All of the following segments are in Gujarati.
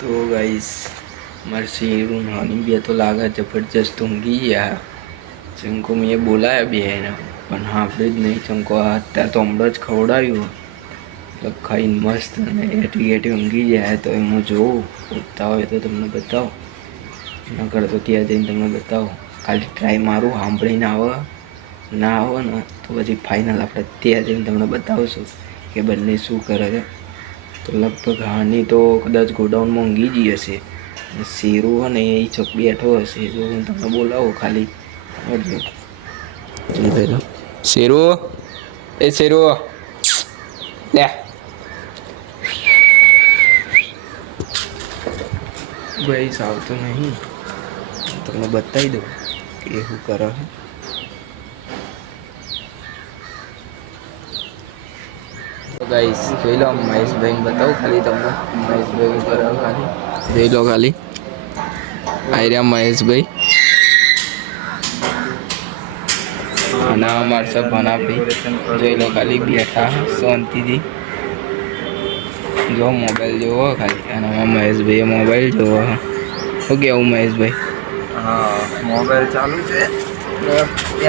तो गाइस મારી શેરું નાની બે તો લાગે જબરજસ્ત ઊંઘી ગયા. ચંકો મેં બોલાયા બે એને પણ આપણે જ નહીં. ચંકો અત્યારે તો હમણાં જ ખવડાવ્યું એટલે ખાઈને મસ્ત અને એટી એટી ઊંઘી જાય. તો એ હું જોઉં ઉઠતા હોય તો તમને બતાવો, નકર તો ત્યાં જઈને તમને બતાવો. ખાલી ટ્રાય મારું, સાંભળીને આવે ના આવે ને તો પછી ફાઇનલ આપણે ત્યાં જઈને તમને બતાવશું કે બંને શું કરે છે. તો લગભગ હાની તો કદાચ ગોડાઉનમાં ઊંઘી ગઈ હશે. શેરું હોય ને એ ચોક બેઠો હશે. જો હું તમને બોલાવું ખાલી શેરું, એ શેરું લે ભાઈ આવતો નહીં. તમને બતાવી દઉં કે શું કરે છે. ગાઈસ જોઈ લો, મહેશભાઈને બતાવું ખાલી તમને. મહેશભાઈ ઉપર ખાલી જોઈ લો, ખાલી આઈ રહ્યા મહેશભાઈ અને અમારા સબ ભનાભાઈ જોઈ લો ખાલી બેઠા શાંતિથી. જો મોબાઈલ જોવો ખાલી. અને મહેશભાઈએ મોબાઈલ જોવો. શું કેવું મહેશભાઈ? હા, મોબાઈલ ચાલુ છે,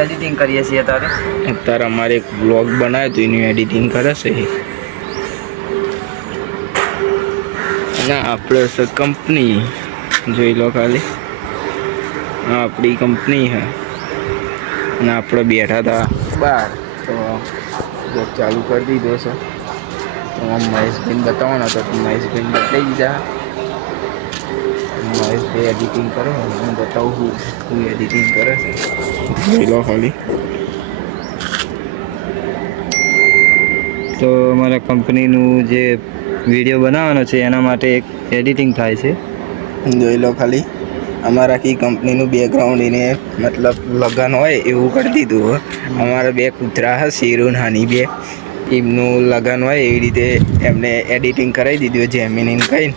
એડિટિંગ કરીએ છીએ અત્યારે અમારે એક બ્લોગ બનાવ્યો તો એનું એડિટિંગ કરે છે. અને આપણે છે કંપની જોઈ લો ખાલી. આપણી કંપની છે અને આપણે બેઠા હતા બહાર તો બ્લોગ ચાલુ કરી દીધો છે. તો મહેશભાઈને બતાવવાનો હતો તો મહેશભાઈને બતાવી દીધા. મહેશભાઈ એડિટિંગ કરે હું બતાવું હું એડિટિંગ કરે છે. જોઈ લો ખાલી. તો અમારા કંપનીનું જે વિડીયો બનાવવાનો છે એના માટે એક એડિટિંગ થાય છે. જોઈ લો ખાલી. અમારા આખી કંપનીનું બેકગ્રાઉન્ડ એને મતલબ લગન હોય એવું કરી દીધું હોય. અમારા બે કૂતરા છે, શેરું નાની બે, એમનું લગન હોય એવી રીતે એમને એડિટિંગ કરાવી દીધું જેમિનીને કહીને.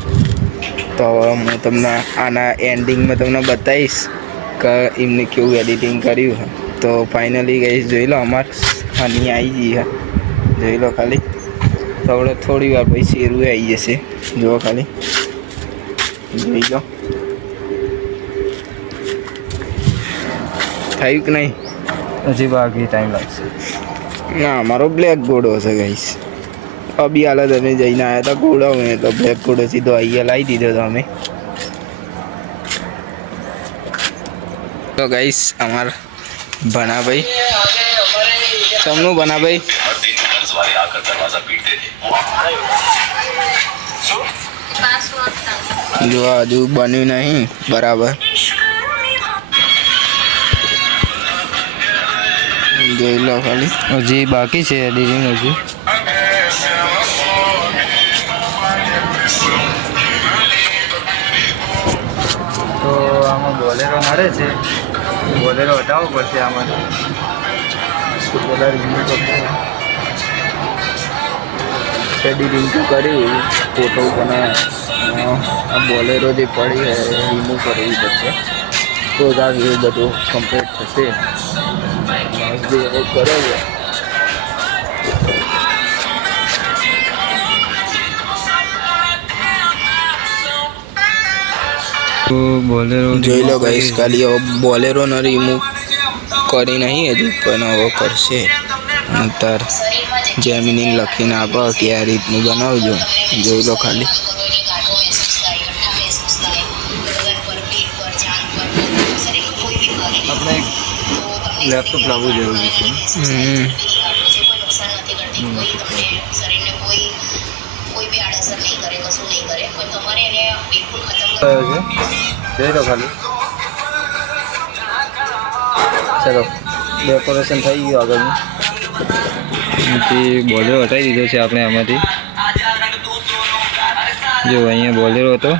તો હું તમને આના એન્ડિંગમાં તમને બતાવીશ કે એમને કેવું એડિટિંગ કર્યું છે. તો ફાઇનલી ગઈ જોઈ લો, અમારે હની આવી ગઈ છે. જોઈ લો ખાલી. થોડી વાર પછી શેરું આવી જશે. જુઓ ખાલી, જોઈ લો. થયું કે નહીં? હજી બાકી ટાઈમ લાગશે. ના, અમારો બ્લેક ઘોડો છે ગાઈસ. અભી હાલત અમે જઈને આવ્યા હતા ઘોડા મેં, તો બ્લેક ઘોડો સીધો અહીંયા લાવી દીધો હતો અમે. તો ગાઈસ અમારા ભણાભાઈ, તમનું ભણાભાઈ જો હજુ બન્યું નહીં બરાબર. જોઈ લો ખાલી. હજી બાકી છે એડિટિંગ હજી. તો આમાં બોલેરો નડે છે, બોલેરો હટાવવો પડશે આમાંથી. બધા રિમૂવ કરશે. એડિટિંગ તો કરી, ફોટો પણ આ બોલેરો જે પડી છે એ રિમૂવ કરવી પડશે. તો જ આ એ બધું કમ્પ્લીટ થશે. જે કરે છે તો બોલેરો જોઈ લો ગાઈસ ખાલી. હવે બોલેરોને રિમૂવ કરી નહીં હજુ, પણ હવે કરશે. અત્યારે જેમિની લખીને આપો કે આ રીતનું બનાવજો. જોઈ લો ખાલી. આપણે લેપટોપ લાવવું જરૂરી છે. જોઈ લો ખાલી. ચલો, ડેકોરેશન થઈ ગયું આગળનું. બોલેરો હટાવી દીધો છે આપણે આમાંથી. જો અહીંયા બોલેરો હતો,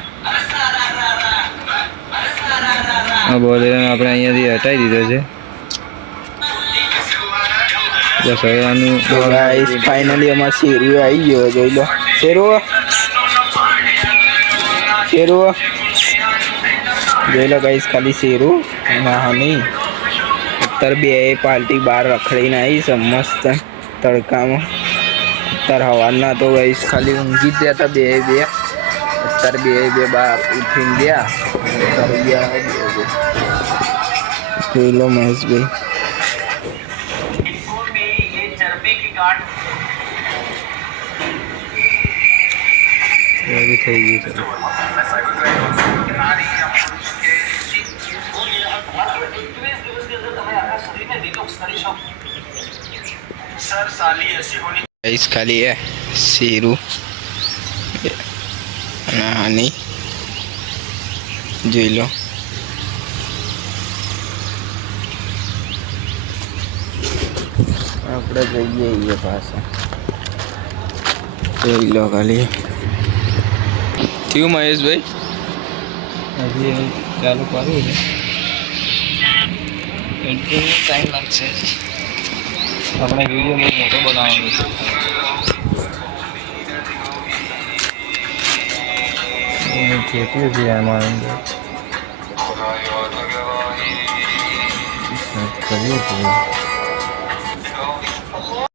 આ બોલેરોને આપણે અહીંયાથી હટાવી દીધો છે. બસ હવે આનું ફાઇનલી અમારે શેરું આવી ગયો. જોઈ લો શેરું, શેરું જોઈ લો ગાઈસ ખાલી. શેરું ના નહીં. અત્યારે બે પાર્ટી બહાર રખડીને આવી છે મસ્ત તડકામાં. અત્યારે હવાના તો ગાઈસ ખાલી ઊંઘી જ હતા બે. અત્યારે બે બાર ઉઠીને ગયા અત્યારે ગયા જોઈ લો મહેશભાઈ. એ થઈ ગયું છે. ગાઈસ ખાલી એ શીરું અને આની જોઈ લો. આપણે જઈએ પાછા જોઈ લો ખાલી થયું મહેશભાઈ. હજી ચાલુ કરવું છે. એડિટિંગ ટાઈમ લાગશે. આપણે વિડીયો બહુ મોટો બનાવવાનો છે. જેટલું છે એમાં અંદર કરીએ છીએ.